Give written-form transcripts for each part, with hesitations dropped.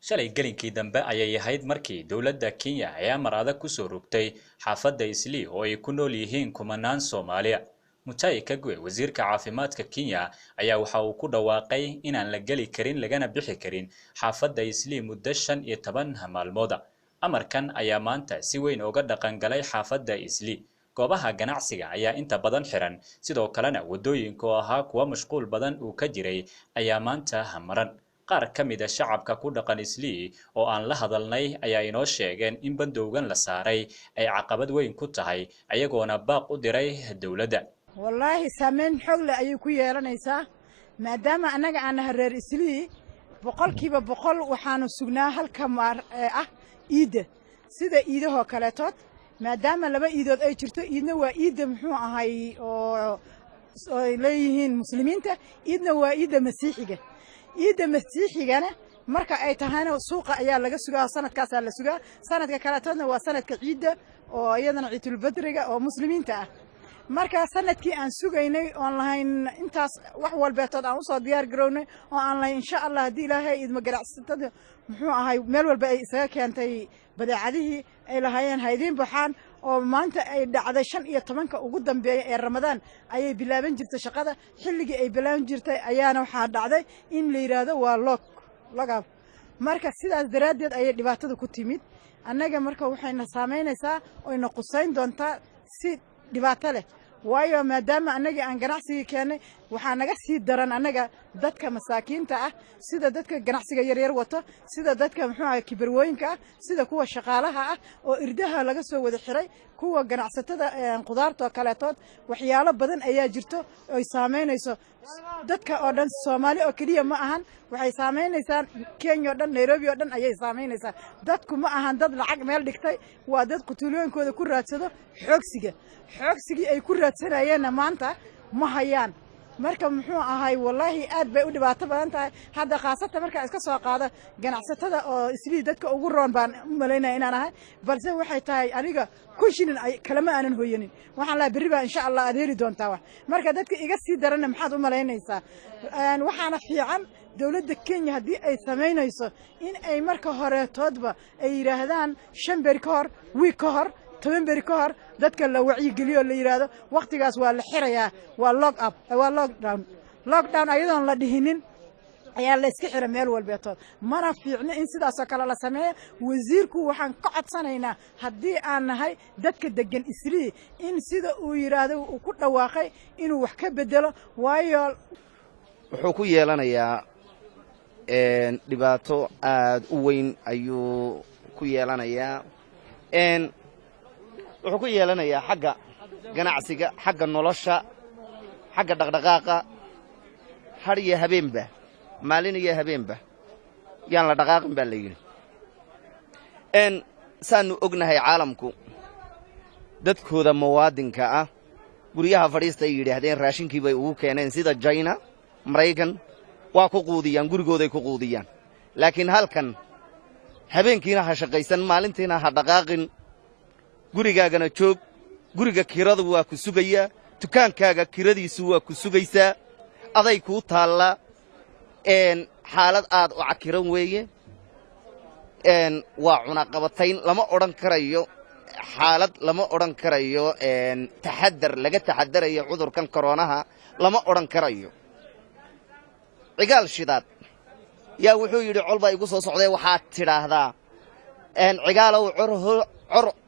shalay gelinkii dambe ayay ahayd markii dowladda Kenya ay amar adag ku soo rogtay xaafadda Islii oo ay ku nool yihiin kumanaan Soomaaliya. Mutahi Kagwe wasiirka caafimaadka Kenya ayaa waxa uu ku dhawaaqay inaan la geli karin lagana bixi karin xaafadda Islii muddo 15 maalmood. Amarkan ayaa maanta si weyn uga dhaqan galay xaafadda Islii. goobaha ganacsiga ayaa inta badan xiran, sidoo kalena wadooyinka oo ahaa kuwa mashquul badan uu ka jiray ayaa maanta hamaran. qaar ka mid ah shacabka ku dhaqan Islii oo aan la hadalnay ayaa inoo sheegeen in bandowgan la saaray ay caqabad weyn ku tahay, ayagoona baaq u diray dawladda. wallahi saameyn xoog leh ayay ku yeelanaysaa maadaama anaga aan reer Islii boqolkiiba boqol waxaanu sugnaa halka maar ah iida sida iidaho kaleetood maadaama laba iidood ay jirto iidna waa iida muxuu ahay oo leeyihiin muslimiinta, iidna waa iida masiixiga. iida masiixigana marka ay tahayna suuqa ayaa laga sugaa, sanadkaas la sugaa. sanadka kaleetoodna waa sanadka ciida oo iyadana ciidul badriga oo muslimiinta ah. marka sanadkii aan sugaynay oo lahayn intaas wax walbeetood aan u soo diyaar garownay oo aan lahayn insha Allah hadii Ilaahay idma ganacsatada muxuu ahay meel walba ay isaga keentay badeecadihii ay lahaayeen haydin baxaan oo maanta ay dhacday 15 ugu dambeeyay ee Ramadaan ayay bilaaban jirtay shaqada. xilligii ay bilaaban jirtay ayaana waxa dhacday in la yiraahdo waa lagaab. marka sidaas daraadeed ayay dhibaatada ku timid. annaga marka waxayna saameynaysaa oo ina qusayn doontaa si dhibaato leh, waayo maadaama anaga aan ganacsiga keenay waxaa naga sii daran anaga dadka masaakiinta ah, sida dadka ganacsiga yar yar wato, sida dadka muxuu ahay kibarwooyinka ah, sida kuwa shaqaalaha ah oo irdaha laga soo wada xiray, kuwa ganacsatada qudaarta kaleetood. waxyaalo badan ayaa jirto oo ay saameynayso dadka oo dhan. Soomaali oo kaliya ma ahan, waxay saameynaysaa Kenya oo dhan, Nairobi oo dhan ayay saameynaysaa. dadku ma ahan dad lacag meel dhigtay, waa dad qutulooyinkooda ku raadsado xoogsigii ay ku raadsanayeen maanta ma hayaan. marka muxuu ahay wallahi aad bay u dhibaato badan tahay. hadda khaasatan marka iska soo qaado ganacsatada oo Islii dadka ugu roon baan u maleynaa inaan ahay, balse waxay tahay aniga kushinin ay kalama aanan hooyanin. waxaan la bari baa insha Allah aad heli doontaa wax. marka dadka iga sii daran maxaad u maleynaysaa? waxaana fiican dawladda Kenya hadii ay sameynayso in ay marka hore toodba ay yiraahdaan 5 beri ka hor, week ka hor, 10 beri ka hor dadka la wacyi geliyo la yiraahdo waqtigaas waa la xirayaa, waa lockdown ayadoon la dhihinin ayaa la iska xiray meel walbeetood. mana fiicno in sidaas oo kale la sameeyo. wasiirku waxaan ka codsanaynaa hadii aan nahay dadka degan Islii in sida uu yiraahdo uu ku dhawaaqay inuu wax ka bedelo, waayo wuxuu ku yeelanayaa dhibaato aad u weyn ayuu ku yeelanayaa. wuxuu ku yeelanayaa xagga ganacsiga, xagga nolosha, xagga dhaqdhaqaaqa. har iyo habeenba, maalin iyo habeenba yaan la dhaqaaqin baa la yidhi. saanu ognahay caalamku dadkooda muwaadinka ah guryaha fadhiista ay yidhaahdeen raashinkii bay ugu keeneen, sida China, Maraykan waa ku quudiyaan, gurigooday ku quudiyaan. laakiin halkan habeenkiina ha shaqaysan, maalintiina ha dhaqaaqin, gurigaagana joog. guriga kiradu waa ku sugayaa, dukaankaaga kiradiisu waa ku sugaysaa, aday kuu taallaa. xaalad aad u cakiran weeye. waa cunaqabatayn, lama odhan karayo xaalad, lama odhan karayo taxadar laga taxadarayo cudurkan koronaha, lama odhan karayo. cigaal shidaad yaa wuxuu yidhi col baa igu soo socday, waxaad tidhaahdaa cigaalow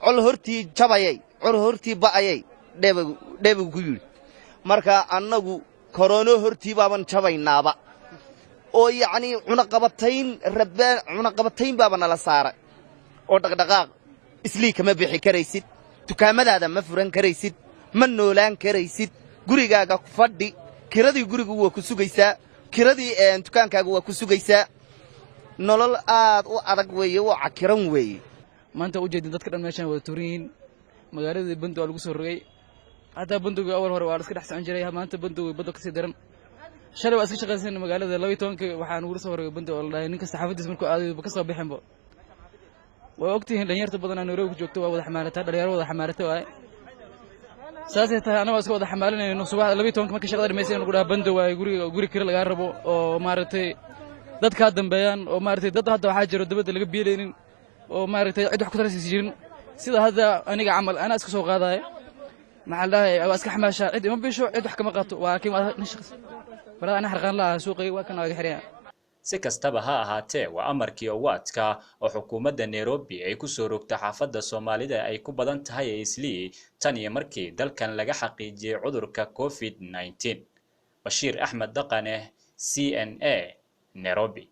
col hortii jabayay, col hortii ba'ayay dheebagu ku yidhi. marka annagu korono hortii baaban jabaynaaba oo yacni cunaqabatayn baaba nala saaray oo dhaqdhaqaaq. Islii kama bixi karaysid, dukaamadaada ma furan karaysid, ma noolaan karaysid, gurigaaga fadhi, kiradii gurigu waa ku sugaysaa, kiradii dukaankaaga waa ku sugaysaa. nolol aad u adag weeye, oo cakiran weeye. maanta u jeedin dadka dhan meeshan wada tuuran yihiin. magaalada Bandow lagu soo rogay, hadda Bandowga awal hore waa la iska dhex socon jiray, maanta Bandowga badda ka sii daran. shalay waa iska shaqaysan magaalada 12 waxaan ugu soo rogay Bandow oo la dhahay ninka saxaafadiis markuu aaday ka soo bixinba. way ogtihiin dhalinyarta badan aan Nairobi ku joogto waa wada xamaalataa, dhalinyaro wada xamaalata waay. saasay tahay anaga iska wada xamaalinayno subax 12 markii shaqada dhameysay lagu dhaha Bandow waay guri kira laga rabo oo maaragtay dadka dambeeyaan oo maaragtay dad hadda waxaa jiro dibadda laga biilaynin oo maaragtay cid wax ku taraysi jirin sida hadda aniga camal ana iska soo qaadayo maxaa la dhahay waa iska xamaasha cid ima bisho cid wax kama qaato waa kiin waa nishqas wala ana xarqaan la suuqay waa kana xiriyaan si kastaba ha ahaatee waa amarkii owaadka oo xukuumadda Nairobi ay ku soo rogtay xaafadda Soomaalida ay ku badan tahay Eastleigh tan iyo markii dalkan laga xaqiijiyay cudurka COVID-19 Bashiir Axmed Dhaqane CNA Nairobi